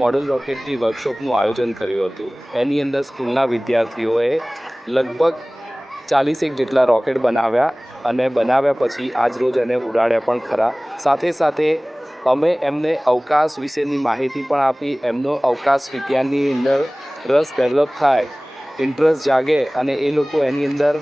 Model રોકેટની વર્કશોપનું આયોજન કર્યું હતું। એની અંદર સ્કૂલના વિદ્યાર્થીઓએ લગભગ 40 જેટલા રોકેટ બનાવ્યા અને બનાવ્યા પછી આજરોજ એને ઉડાડ્યા પણ ખરા। સાથે સાથે અમે એમને અવકાશ વિશેની માહિતી પણ આપી। એમનો અવકાશ વિજ્ઞાનની અંદર રસ ડેવલપ થાય, ઇન્ટરેસ્ટ જાગે અને એ લોકો એની અંદર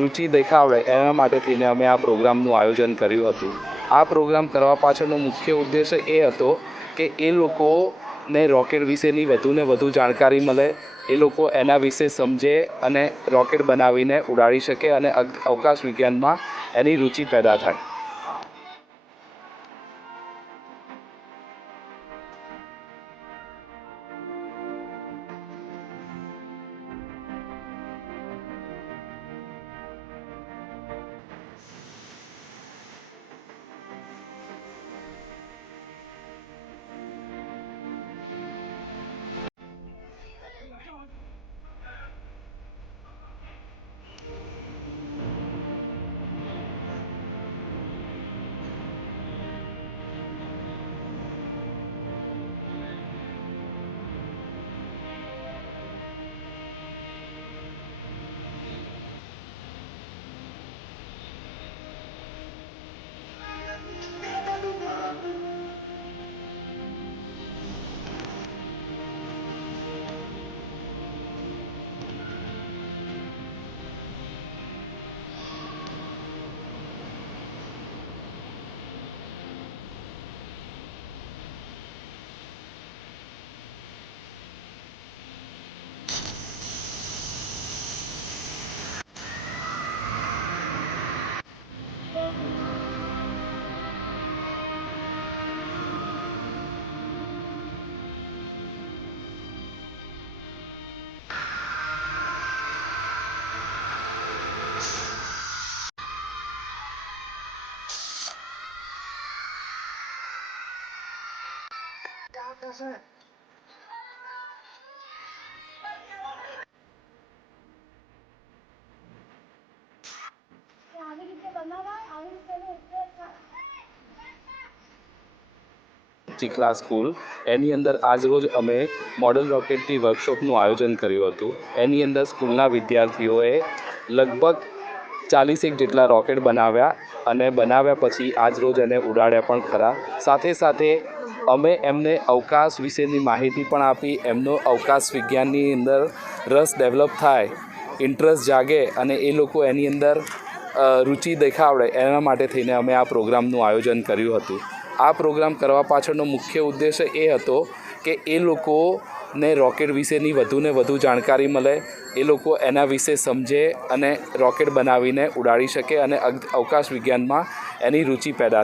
રુચિ દેખાડે, એના માટે થઈને અમે આ પ્રોગ્રામનું આયોજન કર્યું હતું। આ પ્રોગ્રામ કરવા પાછળનો મુખ્ય ઉદ્દેશ્ય એ હતો કે એ લોકોને રોકેટ વિશેની વધુને વધુ જાણકારી મળે, એ લોકો એના વિશે સમજે અને રોકેટ બનાવીને ઉડાડી શકે અને અવકાશ વિજ્ઞાનમાં એની રુચિ પેદા થાય। ચીખલા સ્કૂલ એની અંદર આજરોજ અમે મોડલ રોકેટની વર્કશોપનું આયોજન કર્યું હતું। એની અંદર સ્કૂલના વિદ્યાર્થીઓએ લગભગ 40 જેટલા રોકેટ બનાવ્યા અને બનાવ્યા પછી આજરોજ એને ઉડાડ્યા પણ ખરા। સાથે સાથે અમે એમને અવકાશ વિશેની માહિતી પણ આપી। એમનો અવકાશ વિજ્ઞાનની અંદર રસ ડેવલપ થાય, ઇન્ટરેસ્ટ જાગે અને એ લોકો એની અંદર રુચિ દેખાડે, એના માટે થઈને અમે આ પ્રોગ્રામનું આયોજન કર્યું હતું। આ પ્રોગ્રામ કરવા પાછળનો મુખ્ય ઉદ્દેશ્ય એ હતો કે એ લોકોને રોકેટ વિશેની વધુને વધુ જાણકારી મળે, એ લોકો એના વિશે સમજે અને રોકેટ બનાવીને ઉડાડી શકે અને અવકાશ વિજ્ઞાનમાં એની રુચિ પેદા થાય।